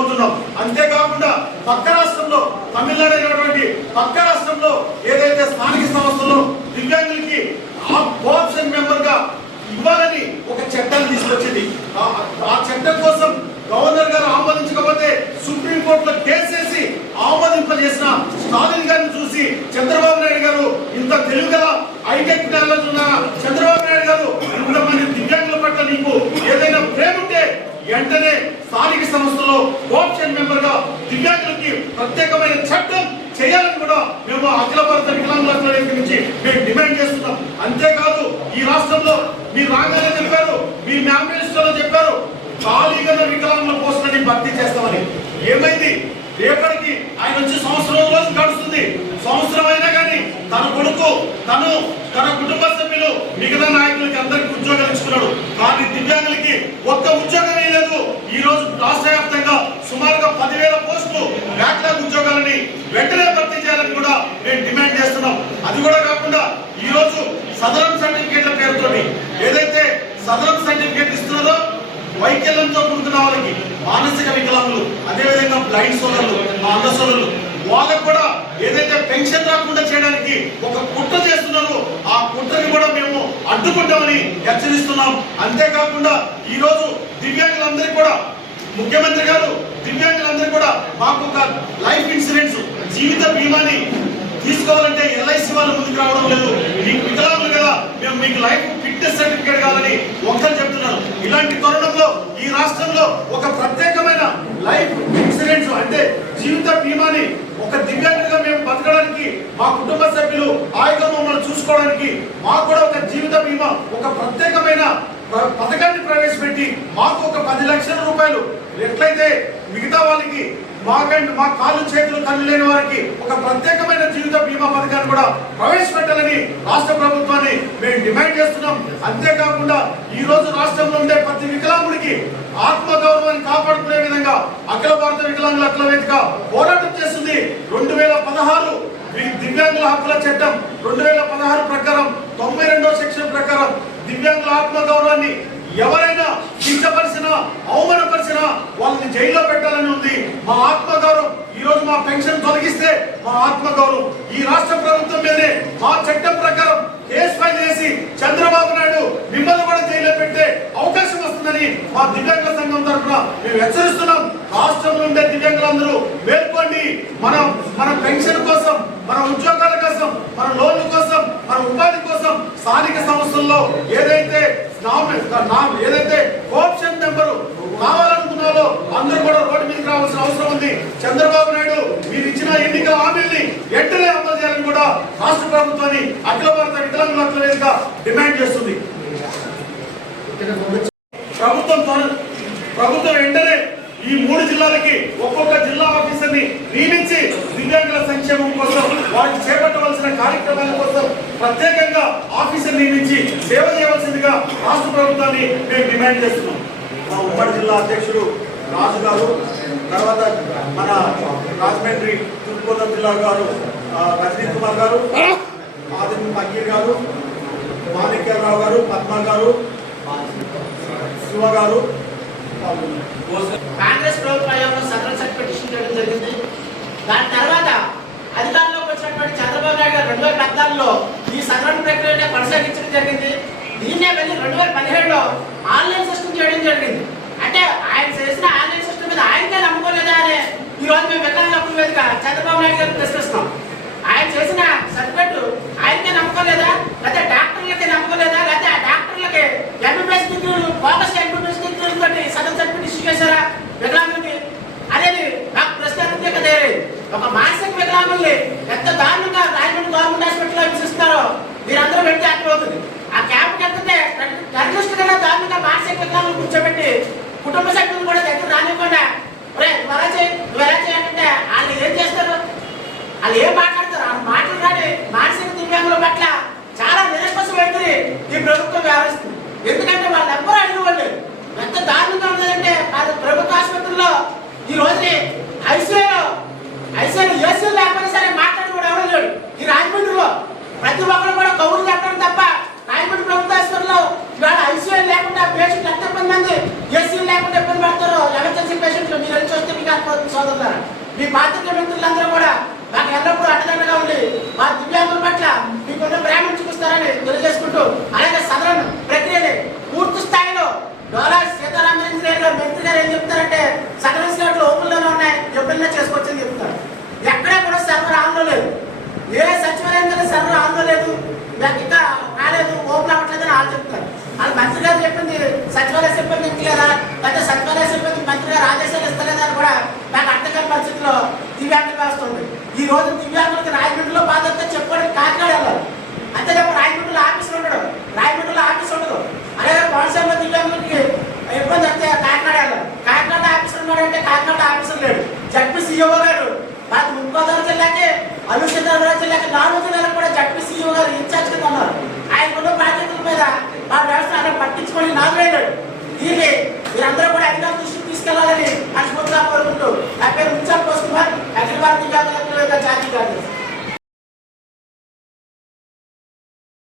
కోరుతున్నాం. అంతేకాకుండా పక్క రాష్ట్రంలో తమిళనాడు అయినటువంటి పక్క రాష్ట్రంలో ఏదైతే స్థానిక సంస్థలు దివ్యాంగులకి ఆ కోఆప్షన్ మెంబర్గా ఇవ్వాలని ఒక చట్టాన్ని తీసుకొచ్చింది. ఆ- చట్టం కోసం గవర్నర్ గారు ఆమోదించకపోతే సుప్రీం కోర్టులో కేసేసి ఆమోదింపజేసిన స్టాలిన్ గారిని చూసి చంద్రబాబు నాయుడు గారు ఇంత తెలుగుగా హైటెక్ టెక్నాలజీ ఉన్న చంద్రబాబు నాయుడు గారు ఇంతమంది దివ్యాంగుల పట్ల నీకు ఏదైనా ప్రేమ ఉంటే వెంటనే కోఆప్షన్ మెంబర్గా దివ్యాంగులకి ప్రత్యేకమైన చట్టం చేయాలని కూడా మేము అఖిల భారత వికలాంగుల నుంచి మేము డిమాండ్ చేస్తున్నాం. అంతేకాదు ఈ రాష్ట్రంలో మీరు రాగానే చెప్పారు మీ మేనిఫెస్టోలో చెప్పారు ఖాళీగా వికలాంగుల పోస్టులని భర్తీ చేస్తామని. ఏమైంది? రేపటికి ఆయన వచ్చి సంవత్సరం రోజు గడుస్తుంది. సంవత్సరం తన కొడుకు తను తన కుటుంబ సభ్యులు మిగతా నాయకులకి అందరికి ఉద్యోగాలు ఇచ్చుకున్నాడు. కానీ దివ్యాంగులకి ఒక్క ఉద్యోగం లేదు. ఈ రోజు రాష్ట్ర వ్యాప్తంగా సుమారుగా పదివేల పోస్టులు బ్యాక్లాగ్ ఉద్యోగాలని వెంటనే భర్తీ చేయాలని కూడా మేము డిమాండ్ చేస్తున్నాం. అది కూడా కాకుండా ఈ రోజు సదరం సర్టిఫికేట్ల పేరుతోటి ఏదైతే సదరం సర్టిఫికేట్ ఇస్తున్నారో వైకల్యంతో కూడుకున్న వాళ్ళకి మానసిక వికలాంగులు అదేవిధంగా బ్లైండ్ సోదరులు మా అంధ సోదరులు వాళ్ళకు కూడా ఏదైతే పెన్షన్ రాకుండా చేయడానికి ఒక కుట్ర చేస్తున్నారు ఆ కుట్రని కూడా మేము అడ్డుకుంటామని హెచ్చరిస్తున్నాం. అంతేకాకుండా ఈ రోజు దివ్యాంగులందరికీ కూడా ముఖ్యమంత్రి గారు దివ్యాంగులందరికీ కూడా మాకు ఒక లైఫ్ ఇన్సూరెన్స్ జీవిత బీమాని తీసుకోవాలంటే ఎల్ఐసి వాళ్ళు ముందుకు రావడం లేదు. మీకు వికలాంగులు కదా మేము మీకు లైఫ్ ఫిట్నెస్ సర్టిఫికేట్ కావాలని ఒక్కరు చెప్తున్నారు. ఇలాంటి తరుణంలో ఈ రాష్ట్రంలో ఒక ప్రత్యేకమైన లైఫ్ ఇన్సూరెన్స్ అంటే జీవిత బీమాని ఒక దివ్యాంగులుగా మేము బతకడానికి మా కుటుంబ సభ్యులు ఆయుధ మమ్మల్ని చూసుకోవడానికి మాకు కూడా ఒక జీవిత బీమా ఒక ప్రత్యేకమైన పథకాన్ని ప్రవేశపెట్టి మాకు ఒక పది లక్షల రూపాయలు. ఎట్లయితే మిగతా వాళ్ళకి మాకంటే మా కాళ్ళు చేతులు కళ్ళు లేని వారికి ఒక ప్రత్యేకమైన జీవిత బీమా పథకాన్ని కూడా ప్రవేశపెట్టాలని రాష్ట్ర ప్రభుత్వాన్ని మేము డిమాండ్ చేస్తున్నాం. అంతేకాకుండా ఈ రోజు రాష్ట్రంలో ఉండే ప్రతి వికలాంగుడికి ఆత్మ గౌరవాన్ని కాపాడుకునే అఖిల భారత వికలాంగుల హక్కుల వేదిక పోరాటం చేస్తుంది. రెండు వేల పదహారు దివ్యాంగుల హక్కుల చట్టం రెండు వేల పదహారు ప్రకారం తొంభై రెండో సెక్షన్ ప్రకారం దివ్యాంగుల ఆత్మ గౌరవాన్ని ఎవరైనా కించపరిచిన అవమానపరిచిన వాళ్ళని జైల్లో పెట్టాలని ఉంది. మా ఆత్మగౌరవం ఈ రోజు మా పెన్షన్ తొలగిస్తే మా ఆత్మగౌరవం ఈ రాష్ట్ర ప్రభుత్వం మీదే మా చట్టం ప్రకారం కేసు ఫైల్ చేసి చంద్రబాబు నాయుడు మిమ్మల్ని కూడా జైల్లో పెట్టే అవకాశం వస్తుందని మా దివ్యాంగ సంఘం తరఫున మేము హెచ్చరిస్తున్నాం రాష్ట్రంలో ఉండే దివ్యాంగులందరూ మేల్కోండి. మనం మన పెన్షన్ కోసం మన ఉద్యోగాల కోసం మన లోన్ల కోసం మన ఉపాధి కోసం స్థానిక సంస్థల్లో ఏదైతే ఏదైతే కోఆప్షన్ నెంబరు కావాలనుకున్నారో అందరూ కూడా రోడ్డు మీదకి రావాల్సిన అవసరం ఉంది. చంద్రబాబు నాయుడు మీరు ఇచ్చిన ఎన్నికల హామీల్ని వెంటనే అమలు చేయాలని కూడా రాష్ట్ర ప్రభుత్వాన్ని అఖిల భారత వికలాంగుల డిమాండ్ చేస్తుంది. ప్రభుత్వం త్వర- ప్రభుత్వం వెంటనే ఈ మూడు జిల్లాలకి ఒక్కొక్క జిల్లా ఆఫీసర్ని నియమించి దివ్యాంగుల సంక్షేమం కోసం వారికి చేపట్టవలసిన కార్యక్రమాల కోసం ప్రత్యేకంగా ఆఫీసర్ నియమించి సేవ చేయవలసిందిగా రాష్ట్ర ప్రభుత్వాన్ని మేము డిమాండ్ చేస్తున్నాం. మా ఉమ్మడి జిల్లా అధ్యక్షుడు రాజు గారు తర్వాత మన రాజమండ్రి తూర్పుగోదావరి జిల్లా గారు ఆ, రజనీ కుమార్ గారు ఆదిత్య మగ్గీర్ గారు మాణిక్యరావు గారు పద్మ గారు శివ గారు కాంగ్రెస్ ప్రభుత్వంలో సదరన్ సెట్ పిటిషన్ చేయడం జరిగింది. దాని తర్వాత అధికారంలోకి వచ్చినటువంటి చంద్రబాబు నాయుడు గారు రెండు వేల పద్నాలుగులో ఈ సదరన్ ప్రక్రియనే కొనసాగించడం జరిగింది. దీన్నే వెళ్ళి రెండు వేల పదిహేడులో ఆన్లైన్ సిస్టమ్ చేయడం జరిగింది. అంటే ఆయన చేసిన ఆన్లైన్ సిస్టమ్ మీద ఆయనకే నమ్ముకోలేదా అని ఈ రోజు మేము వికలాంగుల మీద చంద్రబాబు నాయుడు గారిని ప్రశ్నిస్తున్నాం. ఆయన చేసిన సర్టిఫికెట్ ఆయనకే నమ్ముకోలేదా లేకపోతే డాక్టర్లకి నమ్ముకోలేదా లేకపోతే ఒక మానసిక వికలాంగుల్ని ఎంత దారుణంగా రాజమండ్రి గవర్నమెంట్ హాస్పిటల్లో హింసిస్తున్నారో మీరందరూ పెడితే అర్థమవుతుంది ఆ క్యాంప్ వెళ్తుంటే టెర్రరిస్ట్ కన్నా దారుణంగా మానసిక వికలాంగులు కూర్చోబెట్టి కుటుంబ సభ్యులు కూడా దగ్గర రానివ్వకుండా ఒరే నువ్వు ఎలా చేయి నువ్వు ఎలా చేయాలంటే వాళ్ళు ఏం చేస్తారు? వాళ్ళు ఏం మాట్లాడతారు? ఆ మాటలు కానీ మానసిక దివ్యాంగుల పట్ల చాలా నిరస్పశ వైఖరి ఈ ప్రభుత్వం వ్యవహరిస్తుంది. ఎందుకంటే వాళ్ళు ఎవ్వరూ అడిగిన వాళ్ళు ఎంత దారుణంగా ఉన్నదంటే ప్రభుత్వ ఆసుపత్రుల్లో ఈ రోజుని ఐసీఐ ప్రతి ఒక్కరు కూడా కౌలు కట్టడం తప్ప నాయకుడు ప్రభుత్వ ఆసుపత్రిలో ఇవాళ ఐసీఐ లేకుండా పేషెంట్ ఎంత ఇబ్బంది మంది? ఎస్సీలు లేకుండా ఇబ్బంది పడతారు? ఎమర్జెన్సీ పేషెంట్లు మీరు వెళ్ళి చూస్తే మీకు అర్థమవుతుంది సోదరులారు. మీ బాధ్యత మిత్రులందరూ కూడా నాకు ఎల్లప్పుడూ అండదండగా ఉండి మా దివ్యాంగుల పట్ల మీకున్న ప్రేమ చూపిస్తారని ఈ రోజు దివ్యాంగులకి రాయమండ్రిలో బాధ అంతా చెప్పుకోవడానికి కాకినాడ వెళ్ళాలి. అంతే అంతేకాక రాయమండ్రిలో ఆఫీసులు ఉండడు రాయమండ్రిలో ఆఫీస్ ఉండదు. అలాగే కోనసీమ దివ్యాంగులకి ఇబ్బంది అయితే కాకినాడ వెళ్ళాలి. కాకినాడ ఆఫీసులు ఉన్నాడంటే కాకినాడ ఆఫీసులు లేడు. జడ్పీ సీఈఓ గారు నాకు ముప్పదోరు జిల్లాకి అనుసంధానం జిల్లాకి నాలుగు జిల్లాలకు కూడా జడ్పీ సీఈఓ గారు ఇన్ఛార్జ్ కింద ఉన్నారు. ఆయన ఉన్న బాధ్యతల మీద మా వ్యవస్థ పట్టించుకొని నాలుగు వెళ్ళాడు एक बार टीकाकरण में जारी कर